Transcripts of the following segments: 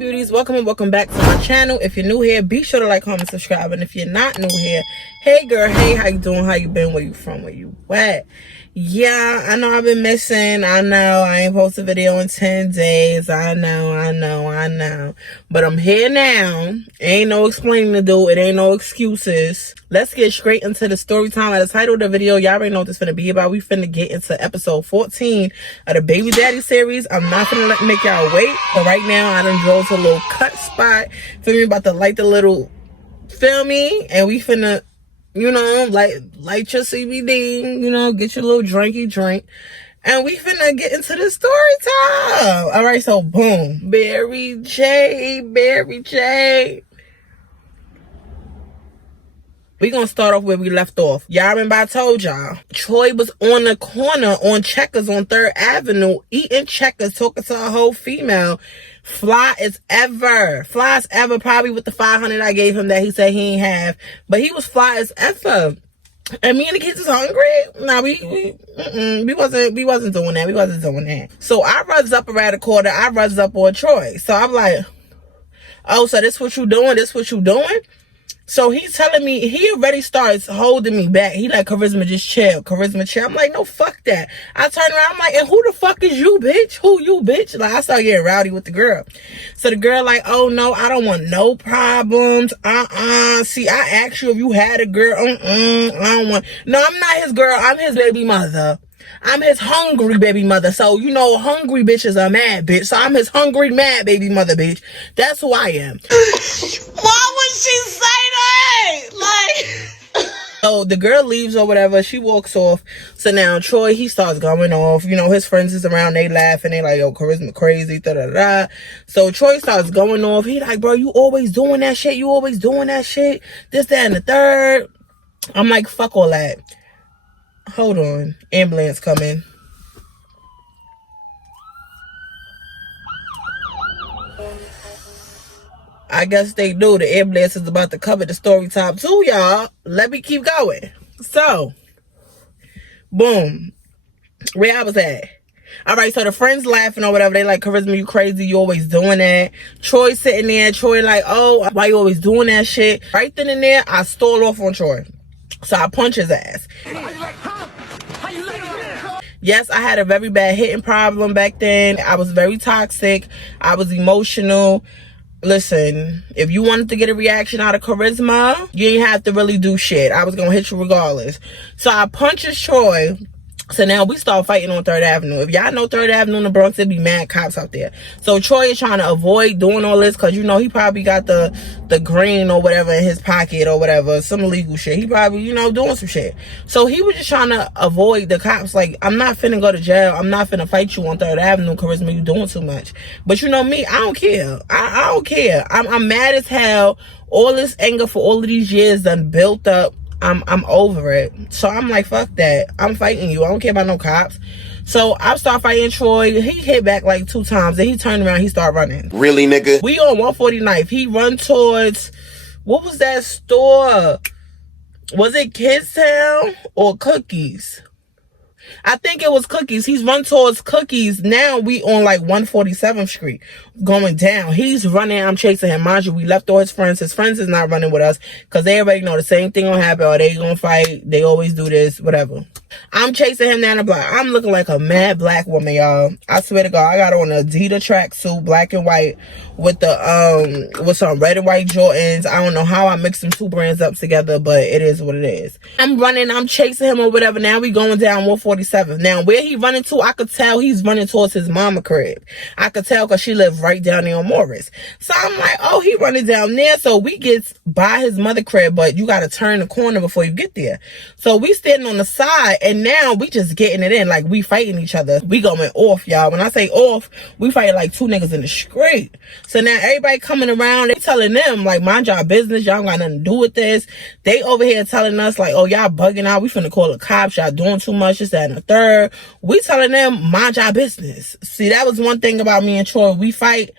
beauties, welcome and welcome back to my channel. If you're new here, be sure to like, comment, subscribe. And if you're not new here, hey girl, hey, how you doing, how you been, where you from, where you at? Yeah, I know I've been missing. I know I ain't posted a video in 10 days. I know. But I'm here now. Ain't no explaining to do. It ain't no excuses. Let's get straight into the story time. At the title of the video, y'all already know what this finna be about. We finna get into episode 14 of the Baby Daddy series. I'm not finna make y'all wait. But right now, I done drove to a little cut spot. Feel me? About to light the little, feel me? And we finna, you know, light your CBD, you know, get your little drinky drink. And we finna get into the story time. All right, so boom. Barry J. We gonna start off where we left off. Y'all remember I told y'all, Troy was on the corner on Checkers on 3rd Avenue, eating Checkers, talking to a whole female. Fly as ever, probably with the 500 I gave him that he said he ain't have. But he was fly as ever. And me and the kids was hungry. Nah, we wasn't doing that. So I runs up around the corner. I runs up on Troy. So I'm like, oh, so this what you doing? So he's telling me, he already starts holding me back. He like, Charisma, just chill. I'm like, no, fuck that. I turn around, I'm like, and who the fuck is you, bitch? Who you, bitch? Like, I start getting rowdy with the girl. So the girl like, oh, no, I don't want no problems. See, I asked you if you had a girl. I don't want. No, I'm not his girl. I'm his baby mother. I'm his hungry baby mother. So, you know, hungry bitches are mad, bitch. So I'm his hungry, mad baby mother, bitch. That's who I am. Why would she say that? Like, so the girl leaves or whatever. She walks off. So now Troy, he starts going off. You know, his friends is around. They laughing. They like, yo, Charisma crazy. Da-da-da. So Troy starts going off. He like, bro, you always doing that shit. This, that, and the third. I'm like, fuck all that. Hold on. Ambulance coming. I guess they knew the ambulance is about to cover the story time too, y'all. Let me keep going. So, boom. Where I was at. All right, so the friends laughing or whatever. They like, Charisma, you crazy. You always doing that. Troy sitting there. Troy like, oh, why you always doing that shit? Right then and there, I stole off on Troy. So I punch his ass. Yes, I had a very bad hitting problem back then. I was very toxic. I was emotional. Listen, if you wanted to get a reaction out of Charisma, you ain't have to really do shit. I was gonna hit you regardless. So I punches Troy. So now we start fighting on 3rd Avenue. If y'all know 3rd Avenue in the Bronx, it'd be mad cops out there. So Troy is trying to avoid doing all this because, you know, he probably got the green or whatever in his pocket or whatever, some illegal shit. He probably, you know, doing some shit. So he was just trying to avoid the cops. Like, I'm not finna go to jail. I'm not finna fight you on 3rd Avenue, Charisma. You doing too much. But you know me, I don't care. I don't care. I'm mad as hell. All this anger for all of these years done built up. I'm over it. So I'm like, fuck that. I'm fighting you. I don't care about no cops. So I start fighting Troy. He hit back like 2 times. Then he turned around. He started running. Really, nigga? We on 149th. He run towards, what was that store? Was it Kids Town or Cookies? I think it was Cookies. He's run towards Cookies. Now we on like 147th Street going down. He's running. I'm chasing him. Mind you, we left all his friends. His friends is not running with us because they already know the same thing gonna happen or they gonna fight. They always do this, whatever. I'm chasing him down the block. I'm looking like a mad black woman, y'all. I swear to God, I got on an Adidas tracksuit, black and white, with the with some red and white Jordans. I don't know how I mixed them 2 brands up together, but it is what it is. I'm running. I'm chasing him or whatever. Now we going down 147th. Now where he running to, I could tell he's running towards his mama crib. I could tell because she lived right down there on Morris. So I'm like, oh, he running down there. So we get by his mother crib, but you got to turn the corner before you get there. So we standing on the side. And now we just getting it in. Like, we fighting each other. We going off, y'all. When I say off, we fighting like 2 niggas in the street. So now everybody coming around, they telling them, like, mind y'all business. Y'all got nothing to do with this. They over here telling us, like, oh, y'all bugging out. We finna call the cops. Y'all doing too much. This, that, and the third. We telling them, mind y'all business. See, that was one thing about me and Troy. We fight.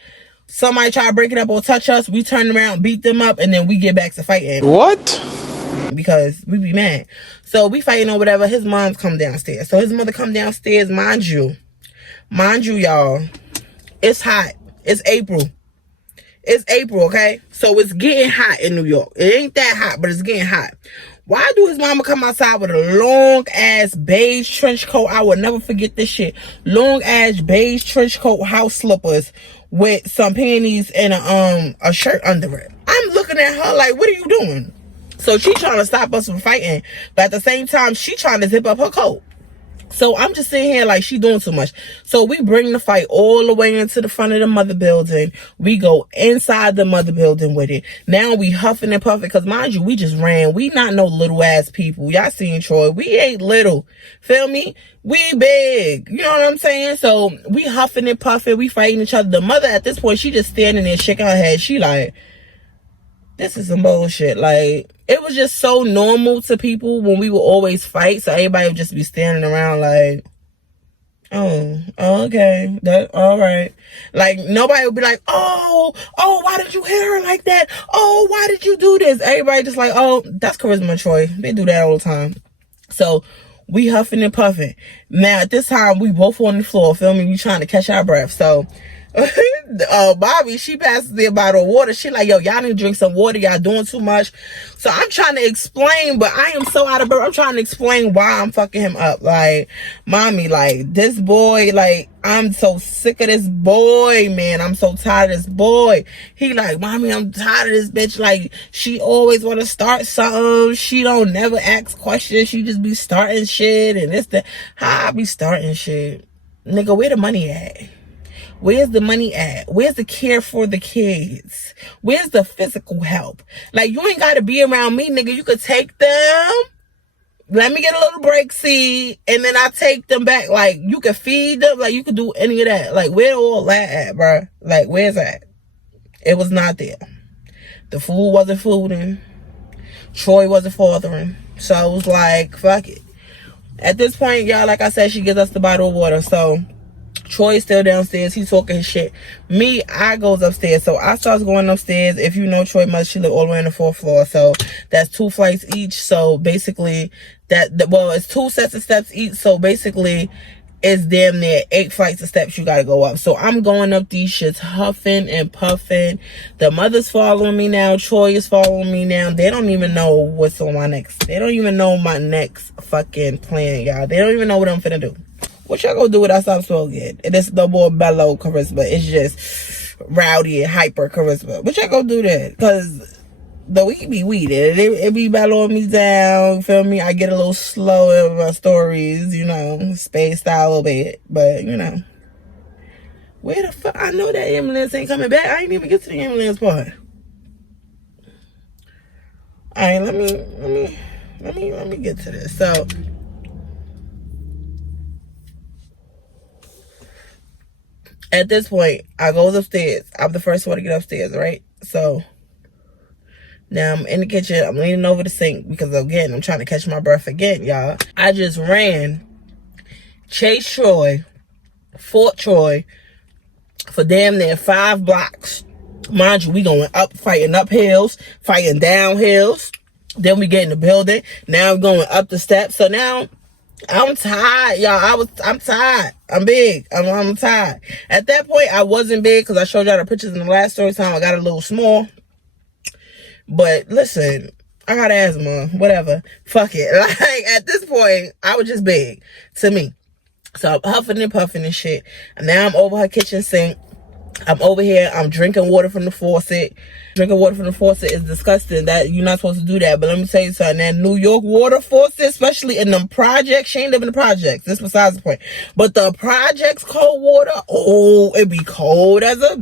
Somebody try to break it up or touch us. We turn around, beat them up, and then we get back to fighting. What? Because we be mad. So we fighting or whatever. His mom's come downstairs. So his mother come downstairs. Mind you, y'all, it's hot. It's April. It's April, okay? So it's getting hot in New York. It ain't that hot, but it's getting hot. Why do his mama come outside with a long ass beige trench coat? I will never forget this shit. Long ass beige trench coat, house slippers with some panties and a shirt under it. I'm looking at her like, what are you doing? So she trying to stop us from fighting, but at the same time, she trying to zip up her coat. So I'm just sitting here like she doing too much. So we bring the fight all the way into the front of the mother building. We go inside the mother building with it. Now we huffing and puffing because mind you, we just ran. We not no little ass people. Y'all seen Troy. We ain't little. Feel me? We big. You know what I'm saying? So we huffing and puffing. We fighting each other. The mother at this point, she just standing there shaking her head. She like, this is some bullshit. Like, it was just so normal to people when we would always fight. So everybody would just be standing around like, oh, okay, that all right. Like nobody would be like, oh, why did you hit her like that? Oh, why did you do this? Everybody just like, oh, that's charisma, Troy. They do that all the time. So we huffing and puffing. Now at this time we both on the floor, feel me? We trying to catch our breath. So Bobby, she passes me a bottle of water. She like, yo, y'all need to drink some water. Y'all doing too much. So I'm trying to explain, but I am so out of breath. I'm trying to explain why I'm fucking him up. Like, mommy, like, this boy, like, I'm so sick of this boy, man. I'm so tired of this boy. He like, mommy, I'm tired of this bitch. Like, she always want to start something. She don't never ask questions. She just be starting shit. And it's the, how I be starting shit. Nigga, where the money at? Where's the money at? Where's the care for the kids? Where's the physical help? Like, you ain't got to be around me, nigga. You could take them. Let me get a little break, see, and then I take them back. Like, you could feed them. Like, you could do any of that. Like, where all that at, bro? Like, where's that? It was not there. The food wasn't fooding. Troy wasn't fathering. So I was like, fuck it. At this point, y'all, like I said, she gives us the bottle of water. So Troy's still downstairs. He's talking his shit. Me, I goes upstairs. So I starts going upstairs. If you know Troy much, she live all the way on the 4th floor. So that's 2 flights each. So basically, well, it's 2 sets of steps each. So basically, it's damn near 8 flights of steps you gotta go up. So I'm going up these shits huffing and puffing. The mother's following me now. Troy is following me now. They don't even know what's on my next. They don't even know my next fucking plan, y'all. They don't even know what I'm finna do. What y'all gonna do with us? I'm so good. And it's no more mellow charisma. It's just rowdy and hyper charisma. What y'all gonna do that? Cause the weed be weeded. It be mellowing me down. Feel me? I get a little slow in my stories, you know, spaced out a little bit. But you know, where the fuck? I know that ambulance ain't coming back. I ain't even get to the ambulance part. All right, let me get to this. So. At this point, I goes upstairs. I'm the first one to get upstairs, right? So now I'm in the kitchen. I'm leaning over the sink because, again, I'm trying to catch my breath again, y'all. I just ran, chased Troy, fought Troy for damn near 5 blocks. Mind you, we going up, fighting up hills, fighting down hills. Then we get in the building. Now we're going up the steps. So now I'm tired, y'all. I'm tired. I'm big. I'm tired. At that point, I wasn't big because I showed y'all the pictures in the last story time. I got a little small. But listen, I got asthma. Whatever. Fuck it. Like, at this point, I was just big to me. So I'm huffing and puffing and shit. And now I'm over her kitchen sink. I'm over here. I'm drinking water from the faucet. Drinking water from the faucet is disgusting. That you're not supposed to do that. But let me tell you something. That New York water faucet, especially in them projects, she ain't living in the projects. This besides the point. But the projects cold water, oh, it be cold as a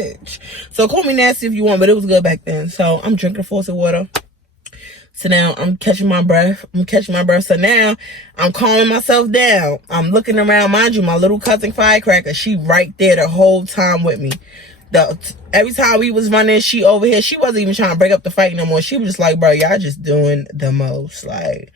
bitch. So call me nasty if you want, but it was good back then. So I'm drinking the faucet water. So now I'm catching my breath. So now I'm calming myself down. I'm looking around. Mind you, my little cousin Firecracker, she right there the whole time with me. Every time we was running, she over here. She wasn't even trying to break up the fight no more. She was just like, bro, y'all just doing the most. Like,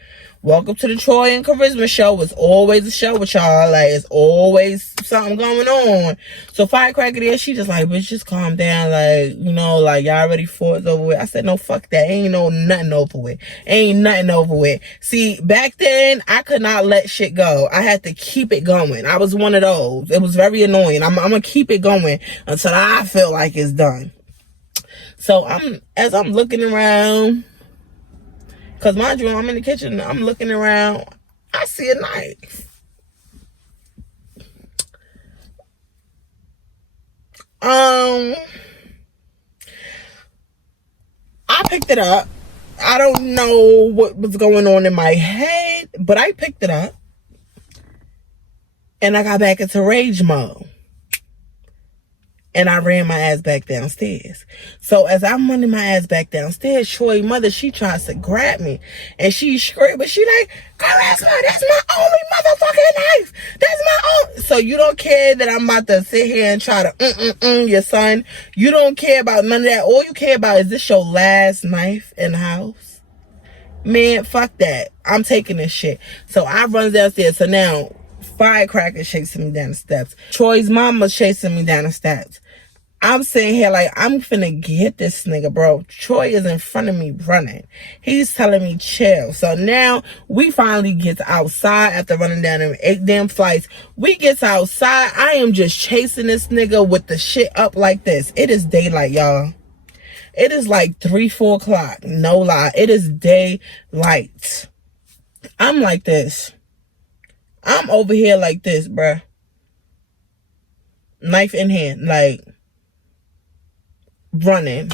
Welcome to the Troy and Charisma show. It's always a show with y'all. Like, it's always something going on. So Firecracker there, she just like, bitch, just calm down. Like, you know, like, y'all already fought over with. I said, no, fuck that. Ain't no nothing over with. Ain't nothing over with. See, back then, I could not let shit go. I had to keep it going. I was one of those. It was very annoying. I'm gonna keep it going until I feel like it's done. So as I'm looking around, because mind you, I'm in the kitchen, I'm looking around, I see a knife. I picked it up. I don't know what was going on in my head, but I picked it up. And I got back into rage mode. And I ran my ass back downstairs. So as I'm running my ass back downstairs, Troy's mother, she tries to grab me. And she screaming, but she like, Charisma, that's my only motherfucking knife. That's my own. So you don't care that I'm about to sit here and try to your son. You don't care about none of that. All you care about is this your last knife in the house. Man, fuck that. I'm taking this shit. So I run downstairs. So now Firecracker chasing me down the steps. Troy's mama chasing me down the steps. I'm sitting here like, I'm finna get this nigga, bro. Troy is in front of me running. He's telling me chill. So now we finally get outside after running down them 8 damn flights. We get outside. I am just chasing this nigga with the shit up like this. It is daylight, y'all. It is like 3, 4 o'clock. No lie. It is daylight. I'm like this. I'm over here like this, bruh. Knife in hand, like running.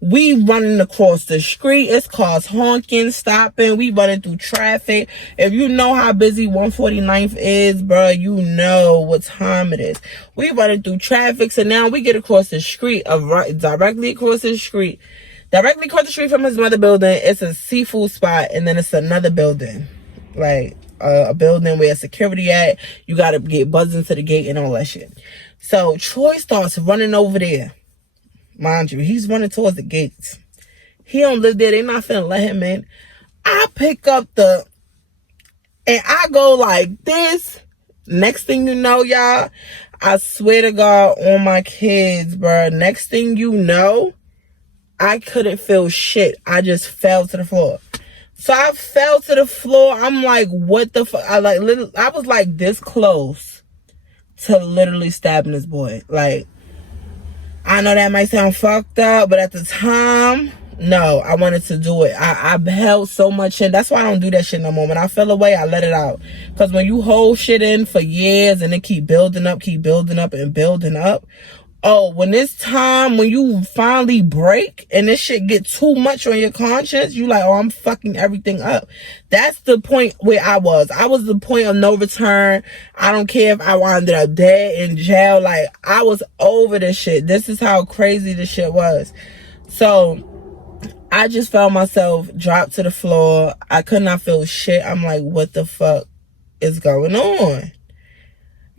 We running across the street. It's cars honking, stopping. We running through traffic. If you know how busy 149th is, bruh, you know what time it is. We running through traffic. So now we get across the street, directly across the street from his mother building. It's a seafood spot, and then it's another building. Like a building where security at. You gotta get buzzed into the gate and all that shit. So Troy starts running over there. Mind you, he's running towards the gates. He don't live there. They not finna let him in. I pick up and I go like this. Next thing you know, y'all, I swear to God on my kids, bro. Next thing you know, I couldn't feel shit. I just fell to the floor. So I fell to the floor. I'm like, what the fuck? I was like this close to literally stabbing this boy. Like, I know that might sound fucked up, but at the time, no, I wanted to do it. I held so much in. That's why I don't do that shit no more. When I fell away, I let it out. Because when you hold shit in for years and it keep building up and building up, oh, when it's time, when you finally break and this shit get too much on your conscience, you like, oh, I'm fucking everything up. That's the point where I was. I was the point of no return. I don't care if I wound up dead in jail. Like, I was over this shit. This is how crazy this shit was. So I just found myself dropped to the floor. I could not feel shit. I'm like, what the fuck is going on?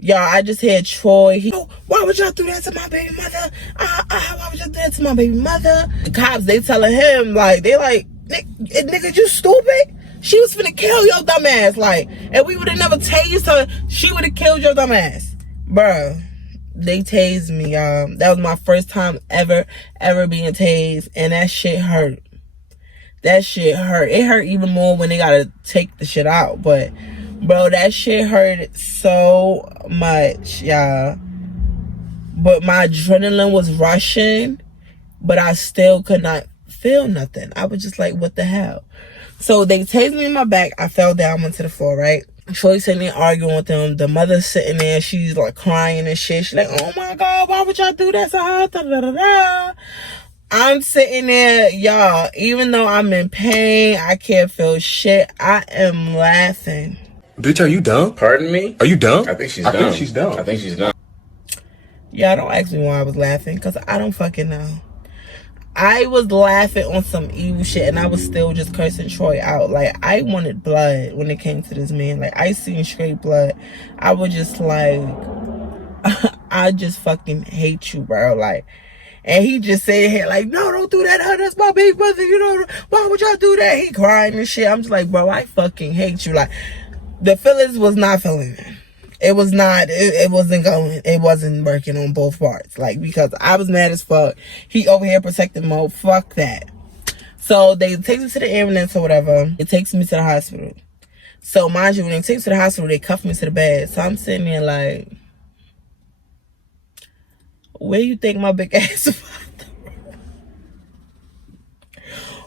Y'all, I just had Troy. Why would y'all do that to my baby mother? Why would y'all do that to my baby mother? The cops, they telling him, like, they like, nigga, you stupid? She was finna kill your dumb ass. Like, and we would have never tased her. She would have killed your dumb ass. Bruh, they tased me, y'all. That was my first time ever being tased. And that shit hurt. That shit hurt. It hurt even more when they gotta take the shit out. But bro, that shit hurt so much, y'all. But my adrenaline was rushing, but I still could not feel nothing. I was just like, what the hell? So they tased me in my back. I fell down onto the floor, right? Troy sitting there arguing with them. The mother's sitting there. She's like crying and shit. She's like, oh my God, why would y'all do that to her? Da, da, da, da. I'm sitting there, y'all. Even though I'm in pain, I can't feel shit. I am laughing. Bitch, are you dumb? Pardon me? Are you dumb? I think she's dumb. I think she's dumb. Y'all don't ask me why I was laughing, because I don't fucking know. I was laughing on some evil shit, and I was still just cursing Troy out. Like, I wanted blood when it came to this man. Like, I seen straight blood. I was just like, I just fucking hate you, bro. Like, And he just sitting here like, no, don't do that. That's my baby brother. You know, why would y'all do that? He crying and shit. I'm just like, bro, I fucking hate you. Like, the feelings was not feeling it. It was not, it wasn't going, it wasn't working on both parts. Like, because I was mad as fuck. He over here protecting mode. Fuck that. So they take me to the ambulance or whatever. It takes me to the hospital. So mind you, when they take me to the hospital, they cuff me to the bed. So I'm sitting there like, where you think my big ass is?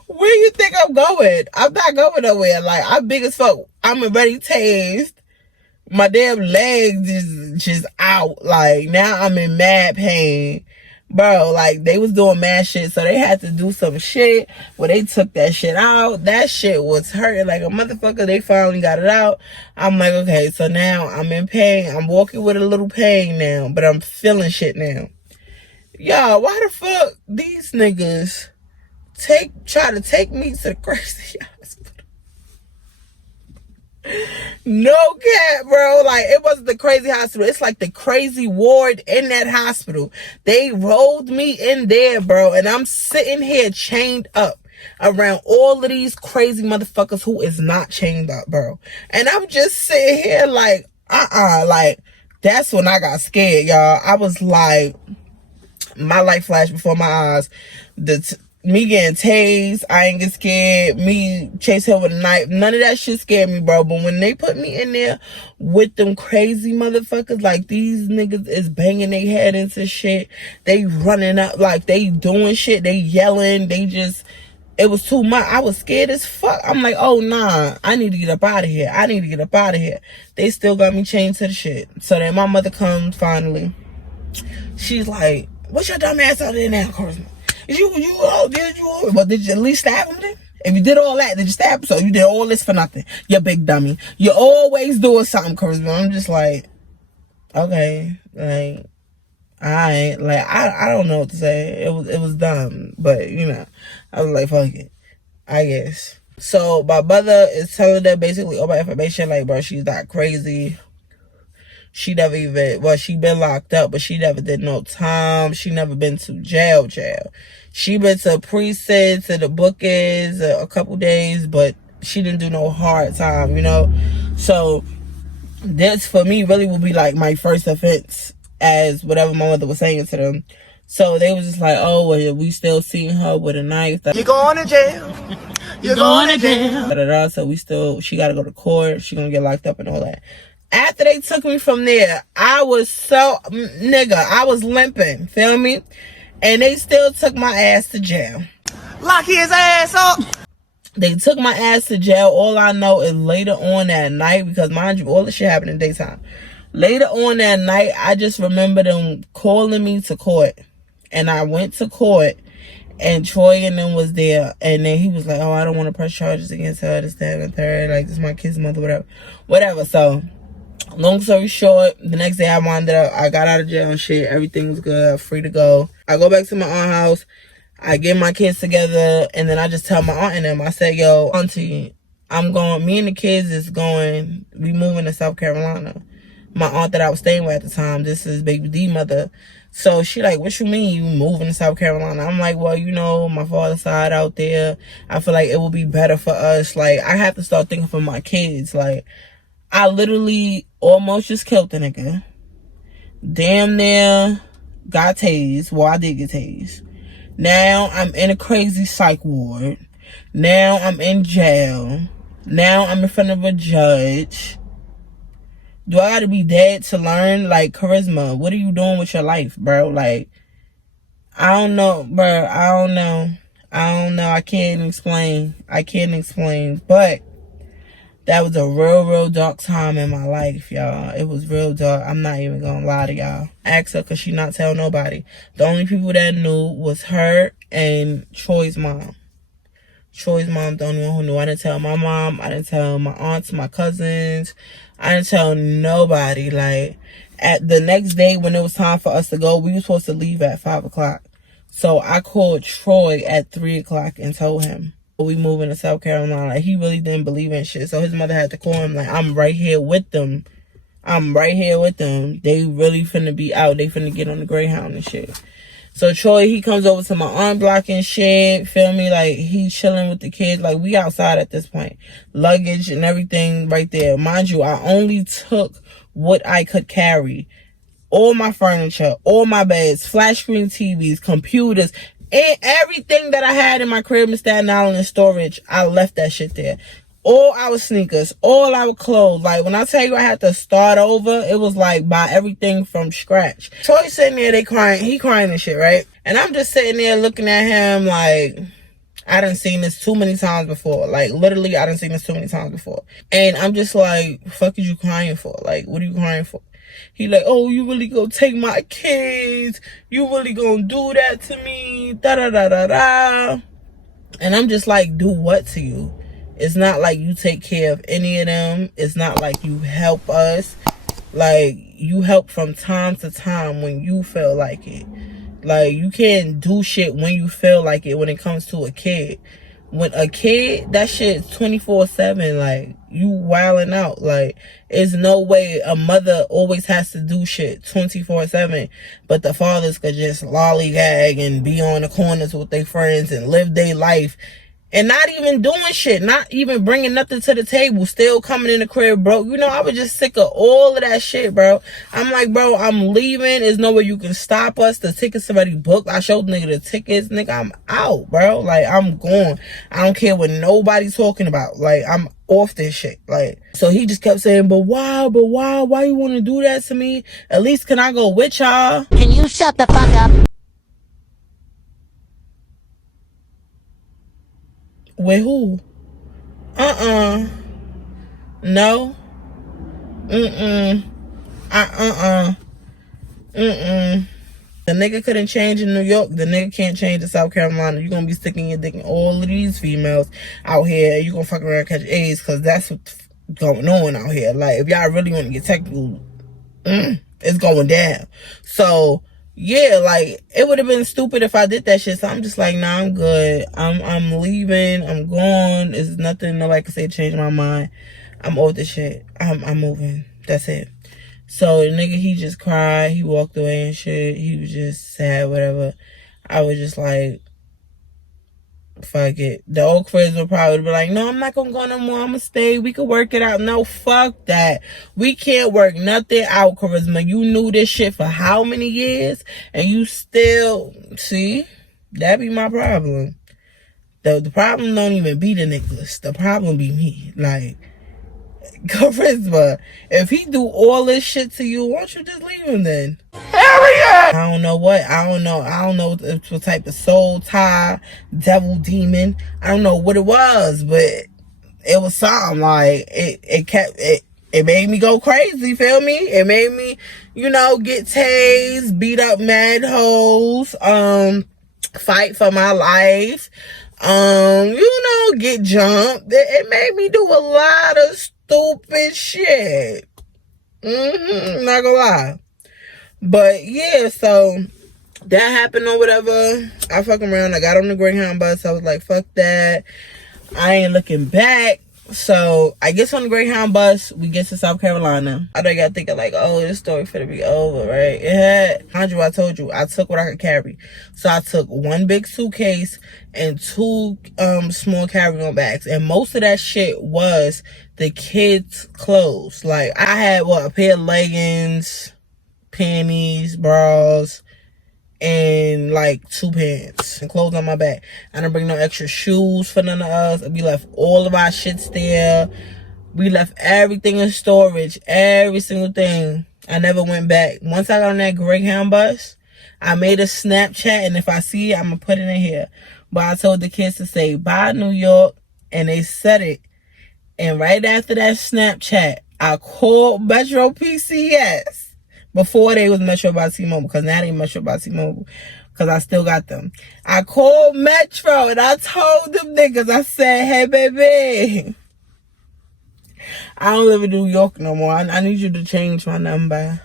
Where you think I'm going? I'm not going nowhere. Like, I'm big as fuck. I'm already tased. My damn legs is just out. Like, now I'm in mad pain. Bro, like, they was doing mad shit, so they had to do some shit where they took that shit out. That shit was hurting like a motherfucker. They finally got it out. I'm like, okay, so now I'm in pain. I'm walking with a little pain now, but I'm feeling shit now. Y'all, why the fuck these niggas try to take me to the crazy hospital? No cap, bro. Like, it wasn't the crazy hospital. It's like the crazy ward in that hospital. They rolled me in there, bro. And I'm sitting here chained up around all of these crazy motherfuckers who is not chained up, bro. And I'm just sitting here like, like, that's when I got scared, y'all. I was like, my life flashed before my eyes. Me getting tased, I ain't get scared. Me chase her with a knife, none of that shit scared me, bro. But when they put me in there with them crazy motherfuckers, like, these niggas is banging their head into shit. They running up, like, they doing shit. They yelling. They just, it was too much. I was scared as fuck. I'm like, oh, nah, I need to get up out of here. I need to get up out of here. They still got me chained to the shit. So then my mother comes finally. She's like, what's your dumb ass out there now, Charisma? Did you at least stab him then? If you did all that, did you stab him? So you did all this for nothing. You big dummy. You're always doing something, Charisma. I'm just like, okay, like, alright, like, I don't know what to say. It was dumb, but you know, I was like, fuck it, I guess. So my mother is telling them basically all my information, like, bro, she's not crazy. She never even, well, she been locked up, but she never did no time. She never been to jail. She been to precinct, to the bookings a couple days, but she didn't do no hard time, you know? So this, for me, really would be like my first offense, as whatever my mother was saying to them. So they was just like, oh, well, we still seeing her with a knife. You're going to jail. You're going to jail. So she got to go to court. She gonna get locked up and all that. After they took me from there, I was so, I was limping, feel me? And they still took my ass to jail. Lock his ass up. They took my ass to jail. All I know is later on that night, because mind you, all this shit happened in the daytime. Later on that night, I just remember them calling me to court. And I went to court, and Troy and them was there. And then he was like, oh, I don't want to press charges against her, this, that, and the third. Like, this is my kid's mother, whatever. So long story short, the next day I got out of jail and shit. Everything was good, free to go. I go back to my aunt's house. I get my kids together, and then I just tell my aunt and them, I said, yo, auntie, me and the kids is going, we moving to South Carolina. My aunt that I was staying with at the time, this is baby D mother. So she like, what you mean you moving to South Carolina? I'm like, well, you know, my father's side out there. I feel like it will be better for us. Like, I have to start thinking for my kids. Like, I literally almost just killed the nigga. Damn near got tased. Well, I did get tased. Now I'm in a crazy psych ward. Now I'm in jail. Now I'm in front of a judge. Do I gotta be dead to learn? Like, Charisma, what are you doing with your life, bro? Like, I don't know, bro. I don't know. I can't explain. But that was a real dark time in my life, y'all. It was real dark. I'm not even gonna lie to y'all. Ask her, because she not tell nobody. The only people that knew was her and Troy's mom. Troy's mom, the only one who knew. I didn't tell my mom. I didn't tell my aunts, my cousins. I didn't tell nobody. Like, at the next day when it was time for us to go, we were supposed to leave at 5 o'clock. So I called Troy at 3 o'clock and told him we moving to South Carolina. Like, he really didn't believe in shit. So his mother had to call him, like, I'm right here with them. They really finna be out. They finna get on the Greyhound and shit. So Troy, he comes over to my aunt block and shit, feel me? Like, he chilling with the kids. Like, we outside at this point. Luggage and everything right there. Mind you, I only took what I could carry. All my furniture, all my beds, flat screen TVs, computers, and everything that I had in my crib in Staten Island in storage, I left that shit there. All our sneakers, all our clothes. Like, when I tell you I had to start over, it was like buy everything from scratch. Troy sitting there, he crying and shit, right? And I'm just sitting there looking at him like, I done seen this too many times before. Like, literally, I done seen this too many times before. And I'm just like, fuck is you crying for? Like, what are you crying for? He like, oh, you really gonna take my kids? You really gonna do that to me? Da-da-da-da-da. And I'm just like, do what to you? It's not like you take care of any of them. It's not like you help us. Like, you help from time to time when you feel like it. Like, you can't do shit when you feel like it when it comes to a kid. When a kid, that shit's 24/7. Like, you wilding out. Like, there's no way a mother always has to do shit 24/7. But the fathers could just lollygag and be on the corners with their friends and live their life. And not even doing shit. Not even bringing nothing to the table. Still coming in the crib, bro. You know, I was just sick of all of that shit, bro. I'm like, bro, I'm leaving. There's no way you can stop us. The tickets somebody booked. I showed the nigga the tickets. Nigga, I'm out, bro. Like, I'm gone. I don't care what nobody's talking about. Like, I'm off this shit. Like, so he just kept saying, but why? Why you want to do that to me? At least can I go with y'all? Can you shut the fuck up? With who? No. The nigga couldn't change in New York. The nigga can't change in South Carolina. You're gonna be sticking your dick in all of these females out here. You're gonna fuck around and catch AIDS, because that's what's going on out here. Like, if y'all really want to get technical, it's going down. So, yeah, like, it would have been stupid if I did that shit. So I'm just like, nah, I'm good. I'm leaving. I'm gone. There's nothing nobody can say to change my mind. I'm off this shit. I'm moving. That's it. So the nigga, he just cried. He walked away and shit. He was just sad, whatever. I was just like, fuck it. The old friends would probably be like, no, I'm not gonna go no more. I'm gonna stay. We could work it out. No, fuck that. We can't work nothing out, Charisma. You knew this shit for how many years? And you still, see? That be my problem. The problem don't even be the niggas. The problem be me. Like, Charisma, if he do all this shit to you, why don't you just leave him then? ARIES! I don't know what. I don't know what type of soul tie, devil, demon. I don't know what it was, but it was something. Like, it made me go crazy, feel me? It made me, you know, get tased, beat up mad hoes, fight for my life, you know, get jumped. It made me do a lot of stupid shit. Not gonna lie. But yeah, so that happened or whatever. I fuck around. I got on the Greyhound bus. I was like, fuck that. I ain't looking back. So I get on the Greyhound bus. We get to South Carolina. I don't got thinking like, oh, this story finna be over, right? It had, mind you, I told you, I took what I could carry. So I took one big suitcase and two small carry-on bags. And most of that shit was the kids' clothes. Like, I had, a pair of leggings, panties, bras, and like 2 pants and clothes on my back. I didn't bring no extra shoes for none of us. We left all of our shits there. We left everything in storage, every single thing. I never went back. Once I got on that Greyhound bus, I made a Snapchat, and if I see it, I'm gonna put it in here. But I told the kids to say bye New York, and they said it. And right after that Snapchat, I called Metro PCS. Before they was Metro by T-Mobile, because now they Metro by T-Mobile, because I still got them. I called Metro and I told them niggas, I said, hey baby, I don't live in New York no more. I need you to change my number.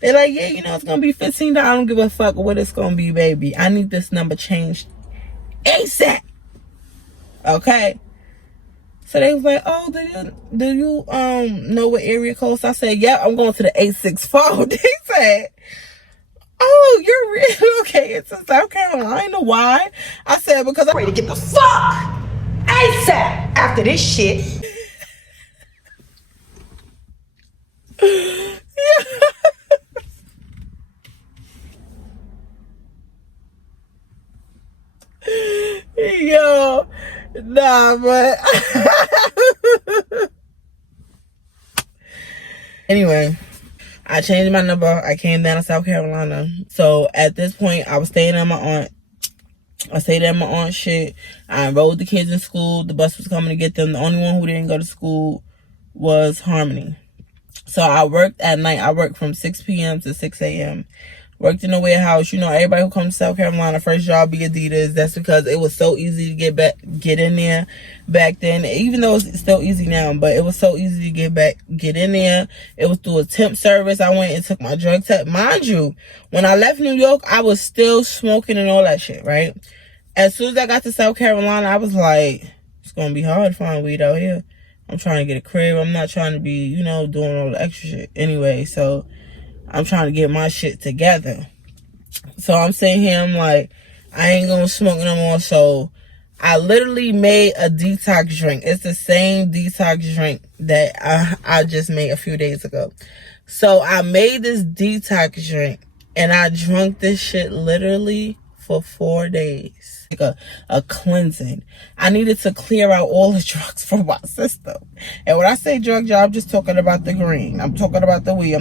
They're like, yeah, you know, it's going to be $15. I don't give a fuck what it's going to be, baby. I need this number changed ASAP. Okay? So they was like, oh, do you know what area code? So I said, yeah, I'm going to the 864. They said, Oh, you're really okay. It's in South Carolina. Why? I said because I'm ready to get the fuck ASAP after this shit. Yo, nah, but anyway, I changed my number. I came down to South Carolina. So at this point, I was staying at my aunt. I stayed at my aunt's shit. I enrolled the kids in school. The bus was coming to get them. The only one who didn't go to school was Harmony. So I worked at night. I worked from 6 p.m. to 6 a.m. Worked in a warehouse. You know, everybody who comes to South Carolina, first job be Adidas. That's because it was so easy to get in there back then. Even though it's still easy now, but it was so easy to get in there. It was through a temp service. I went and took my drug test. Mind you, when I left New York, I was still smoking and all that shit, right? As soon as I got to South Carolina, I was like, it's going to be hard to find weed out here. I'm trying to get a crib. I'm not trying to be, you know, doing all the extra shit. Anyway, so I'm trying to get my shit together. So I'm sitting here, I'm like, I ain't gonna smoke no more. So I literally made a detox drink. It's the same detox drink that I just made a few days ago. So I made this detox drink and I drank this shit literally for 4 days. Like a cleansing. I needed to clear out all the drugs from my system. And when I say drug, y'all, I'm just talking about the green. I'm talking about the weed.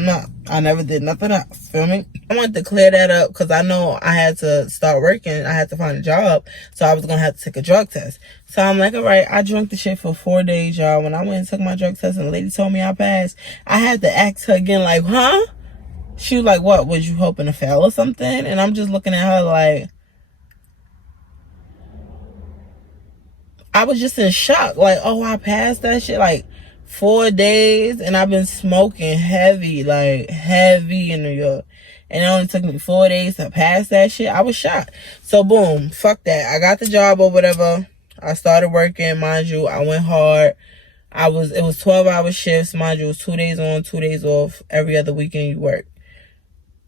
I never did nothing else. Feel me? I wanted to clear that up because I know I had to start working. I had to find a job. So I was going to have to take a drug test. So I'm like, all right, I drank the shit for 4 days, y'all. When I went and took my drug test and the lady told me I passed, I had to ask her again, like, huh? She was like, what? Was you hoping to fail or something? And I'm just looking at her like, I was just in shock. Like, oh, I passed that shit. Like, 4 days. And I've been smoking heavy. Like, heavy in New York. And it only took me 4 days to pass that shit. I was shocked. So, boom. Fuck that. I got the job or whatever. I started working. Mind you, I went hard. It was 12-hour shifts. Mind you, it was 2 days on, 2 days off. Every other weekend you work.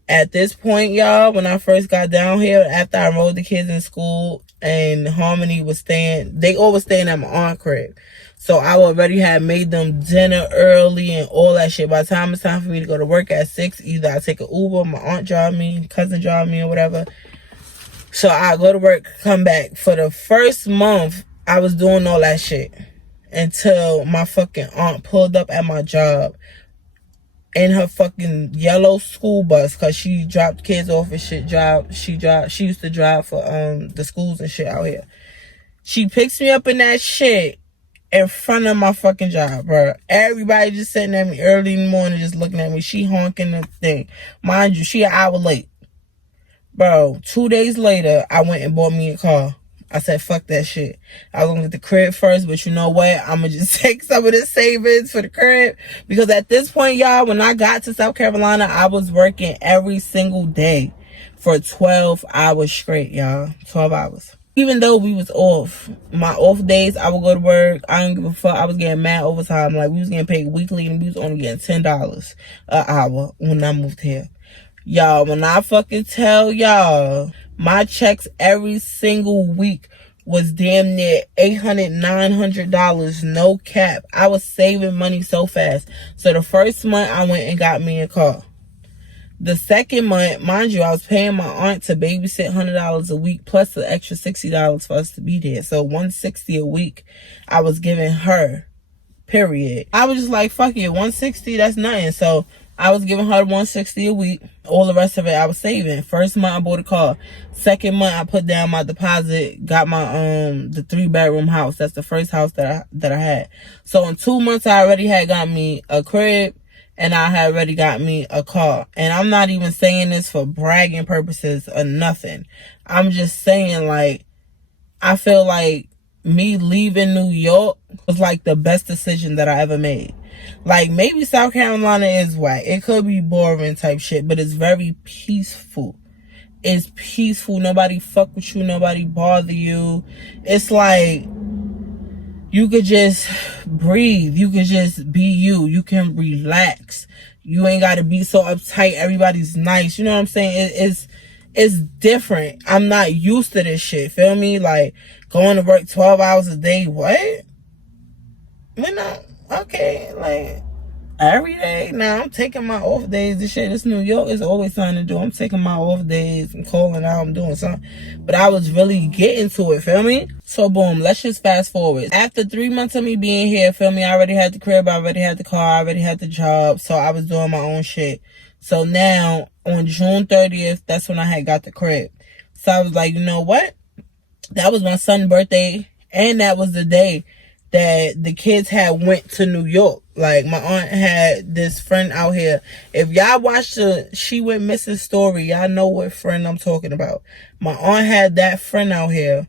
At this point, y'all, when I first got down here, after I enrolled the kids in school and Harmony was staying, they all was staying at my aunt's crib. So I already had made them dinner early and all that shit. By the time it's time for me to go to work at 6, either I take an Uber, my aunt drive me, cousin drive me or whatever. So I go to work, come back. For the first month, I was doing all that shit until my fucking aunt pulled up at my job in her fucking yellow school bus, cause she dropped kids off and shit. She used to drive for the schools and shit out here. She picks me up in that shit in front of my fucking job, bro. Everybody just sitting at me early in the morning, just looking at me. She honking the thing. Mind you, she an hour late, bro. 2 days later, I went and bought me a car. I said, fuck that shit. I was going to get the crib first, but you know what? I'm going to just take some of the savings for the crib. Because at this point, y'all, when I got to South Carolina, I was working every single day for 12 hours straight, y'all. 12 hours. Even though we was off, my off days, I would go to work. I don't give a fuck. I was getting mad overtime. Like, we was getting paid weekly, and we was only getting $10 an hour when I moved here. Y'all, when I fucking tell y'all, my checks every single week was damn near $800, $900, no cap. I was saving money so fast. So the first month, I went and got me a car. The second month, mind you, I was paying my aunt to babysit $100 a week plus the extra $60 for us to be there. So $160 a week I was giving her, period. I was just like, fuck it, $160, that's nothing. So I was giving her $160 a week. All the rest of it I was saving. First month I bought a car. Second month I put down my deposit, got my the 3-bedroom house. That's the first house that I had. So in 2 months I already had got me a crib and I had already got me a car. And I'm not even saying this for bragging purposes or nothing. I'm just saying, like, I feel like me leaving New York was like the best decision that I ever made. Like, maybe South Carolina is whack. It could be boring type shit, but it's very peaceful. It's peaceful. Nobody fuck with you. Nobody bother you. It's like you could just breathe. You could just be you. You can relax. You ain't got to be so uptight. Everybody's nice. You know what I'm saying? It's different. I'm not used to this shit. Feel me? Like, going to work 12 hours a day. What? Okay, like, every day. Now I'm taking my off days. This shit, this New York is always something to do. I'm taking my off days and calling out. I'm doing something. But I was really getting to it, feel me? So boom, let's just fast forward. After 3 months of me being here, feel me, I already had the crib, I already had the car, I already had the job. So I was doing my own shit. So now on June 30th, that's when I had got the crib. So I was like, you know what? That was my son's birthday. And that was the day that the kids had went to New York. Like, my aunt had this friend out here. If y'all watched the She Went Missing story, y'all know what friend I'm talking about. My aunt had that friend out here,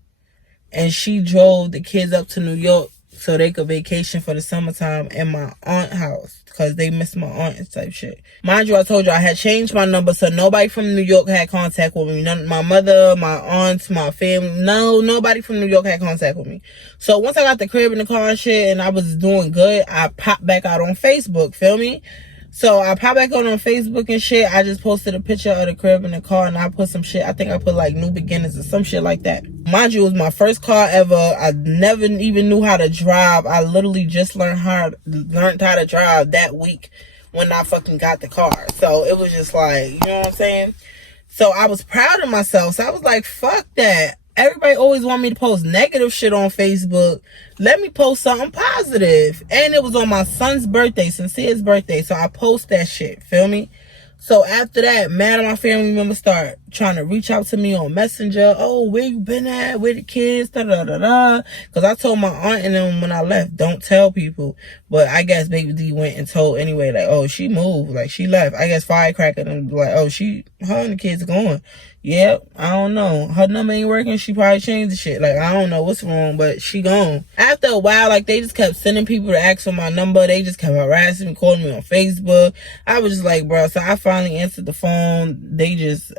and she drove the kids up to New York so they could vacation for the summertime in my aunt's house, because they miss my aunt and type shit. Mind you, I told you I had changed my number, so nobody from New York had contact with me. None, my mother, my aunts, my family, nobody from New York had contact with me. So once I got the crib in the car and shit, and I was doing good, I popped back out on Facebook, feel me? So I popped back on Facebook and shit. I just posted a picture of the crib in the car, and I put some shit. I think I put like New Beginnings or some shit like that. Mind you, it was my first car ever. I never even knew how to drive. I literally just learned how to drive that week when I fucking got the car. So it was just like, you know what I'm saying? So I was proud of myself. So I was like, fuck that. Everybody always want me to post negative shit on Facebook. Let me post something positive. And it was on my son's birthday, Sincere's birthday. So I post that shit. Feel me? So after that, mad at my family members start trying to reach out to me on Messenger. Oh, where you been at? Where the kids? Da da da da. Because I told my aunt and them when I left, don't tell people. But I guess Baby D went and told anyway, like, oh, she moved. Like, she left. I guess Firecracker and like, oh, her and the kids going. Yeah, I don't know. Her number ain't working. She probably changed the shit. Like, I don't know what's wrong, but she gone. After a while, like, they just kept sending people to ask for my number. They just kept harassing me, calling me on Facebook. I was just like, bro. So I finally answered the phone. They just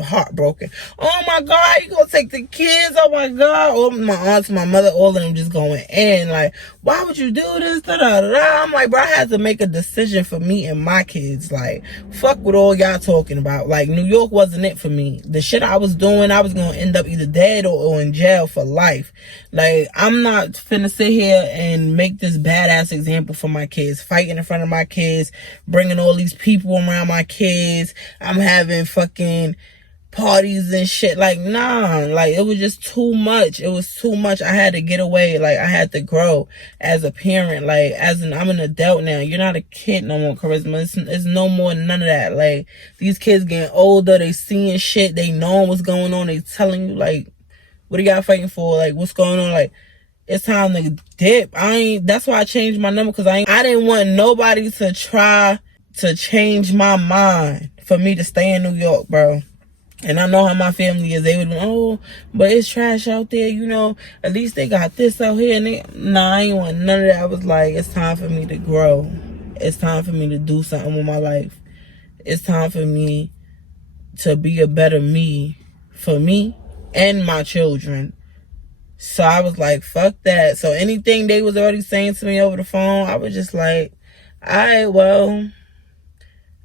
heartbroken. Oh my God, you gonna take the kids? Oh my God. All my aunts, my mother, all of them just going in. Like, why would you do this? Da, da, da, da. I'm like, bro, I had to make a decision for me and my kids. Like, fuck what all y'all talking about. Like, New York wasn't it for me. The shit I was doing, I was gonna end up either dead or in jail for life. Like, I'm not finna sit here and make this badass example for my kids, fighting in front of my kids, bringing all these people around my kids. I'm having fucking parties and shit. Like, nah, like, it was just too much. It was too much. I had to get away. Like, I had to grow as a parent. Like, I'm an adult now. You're not a kid no more, Charisma. It's no more none of that. Like, these kids getting older, they seeing shit, they knowing what's going on, they telling you, like, what are y'all fighting for? Like, what's going on? Like, it's time to dip. That's why I changed my number, because I didn't want nobody to try to change my mind for me to stay in New York, bro. And I know how my family is. They would, oh, but it's trash out there, you know. At least they got this out here. And I ain't want none of that. I was like, it's time for me to grow. It's time for me to do something with my life. It's time for me to be a better me for me and my children. So I was like, fuck that. So anything they was already saying to me over the phone, I was just like, all right, well,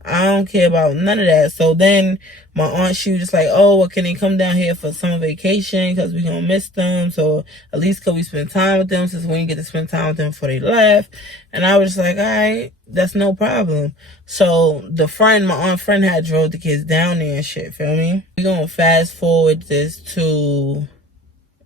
I don't care about none of that. So then my aunt, she was just like, oh, well, can they come down here for summer vacation? Because we're going to miss them. So at least could we spend time with them, since we didn't get to spend time with them before they left. And I was just like, all right, that's no problem. So my aunt friend had drove the kids down there and shit, feel me? We're going to fast forward this to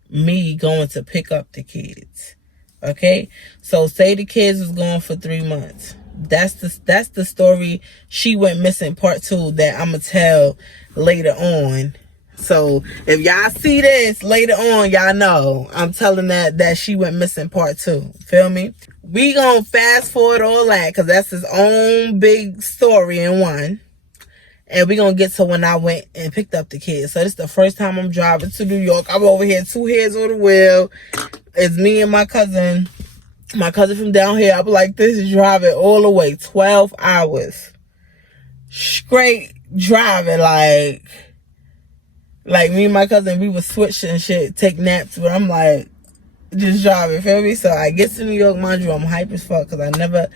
me going to pick up the kids. Okay? So say the kids was gone for 3 months. That's the story She Went Missing part 2 that I'm gonna tell later on. So if y'all see this later on, y'all know I'm telling that She Went Missing part 2. Feel me? We gonna fast forward all that, because that's his own big story in one. And we gonna get to when I went and picked up the kids. So this is the first time I'm driving to New York. I'm over here, 2 heads on the wheel. It's me and my cousin. My cousin from down here. I was like, this is driving all the way 12 hours straight driving. Like me and my cousin, we would switch and shit, take naps, but I'm like, just driving, feel me? So I get to New York, mind you, I'm hype as fuck, because I never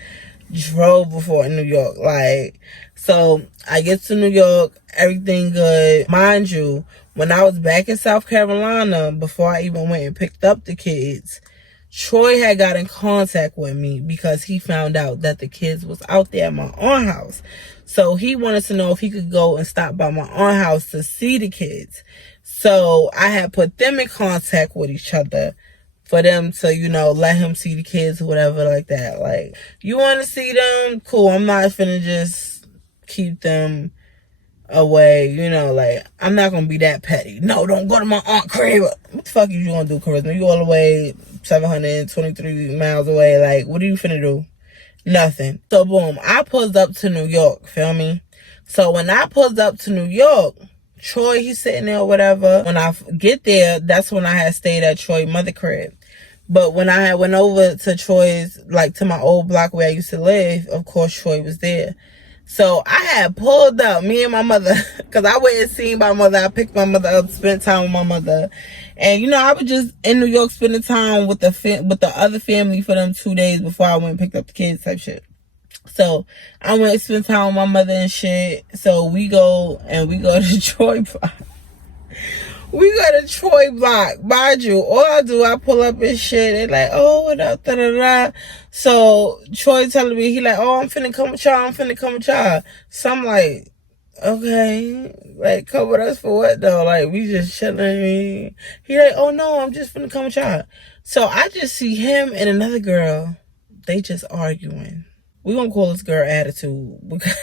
drove before in New York. Like, so I get to New York, everything good. Mind you, when I was back in South Carolina, before I even went and picked up the kids, Troy had got in contact with me because he found out that the kids was out there at my aunt's house. So he wanted to know if he could go and stop by my aunt's house to see the kids. So I had put them in contact with each other for them to, you know, let him see the kids or whatever like that. Like, you want to see them? Cool. I'm not finna just keep them away, you know, like, I'm not gonna be that petty. No, don't go to my aunt crib. What the fuck are you gonna do, Charisma? You all the way 723 miles away. Like, what are you finna do? Nothing. So boom, I pulled up to New York, feel me? So when I pulled up to New York, Troy, he's sitting there or whatever. When I get there, that's when I had stayed at Troy's mother crib. But when I had went over to Troy's, like to my old block where I used to live, of course Troy was there. So I had pulled up, me and my mother, because I went and seen my mother. I picked my mother up, spent time with my mother. And, you know, I was just in New York spending time with the other family for them 2 days before I went and picked up the kids type shit. So I went and spent time with my mother and shit. So we go to Troy Block. We go to Troy Block. Mind you, all I do, I pull up and shit. They like, oh, what up, da da da. So Troy telling me, he like, oh, I'm finna come with y'all. So I'm like, okay, like, come with us for what though? Like, we just chilling. He like, oh no, I'm just finna come with y'all. So I just see him and another girl. They just arguing. We gonna call this girl Attitude because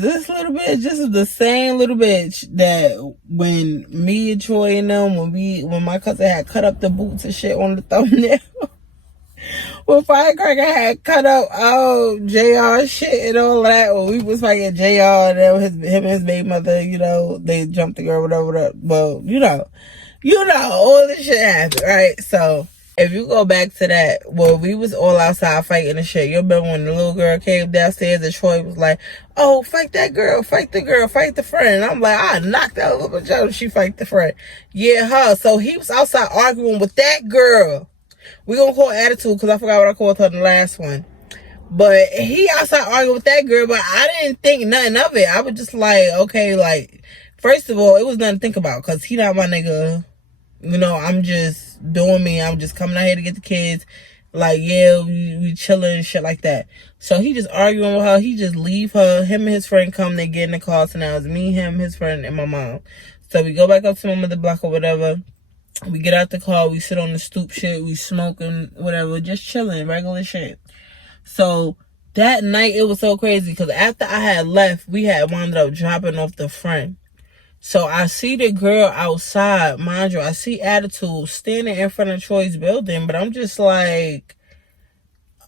this little bitch, this is the same little bitch that when me and Troy and them, when my cousin had cut up the boots and shit on the thumbnail, when Firecracker had cut up JR shit and all that, when we was fighting JR and him and his baby mother, you know, they jumped the girl, whatever. Well, you know, all this shit happened, right? So if you go back to that, well, we was all outside fighting and shit. You remember when the little girl came downstairs and Troy was like, oh, fight that girl, fight the girl, fight the friend. And I'm like, I knocked that little bitch out and she fight the friend. Yeah, her. So he was outside arguing with that girl. We gonna call Attitude because I forgot what I called her in the last one. But he outside arguing with that girl, but I didn't think nothing of it. I was just like, okay, like, first of all, it was nothing to think about because he not my nigga. You know, I'm just doing me. I'm just coming out here to get the kids. Like, yeah, we chilling and shit like that. So he just arguing with her. He just leave her. Him and his friend come. They get in the car. So now it's me, him, his friend, and my mom. So we go back up to my mother block or whatever. We get out the car. We sit on the stoop shit. We smoking, whatever. Just chilling. Regular shit. So that night, it was so crazy. Because after I had left, we had wound up dropping off the friend. So I see the girl outside, mind you, I see Attitude standing in front of Troy's building, but I'm just like,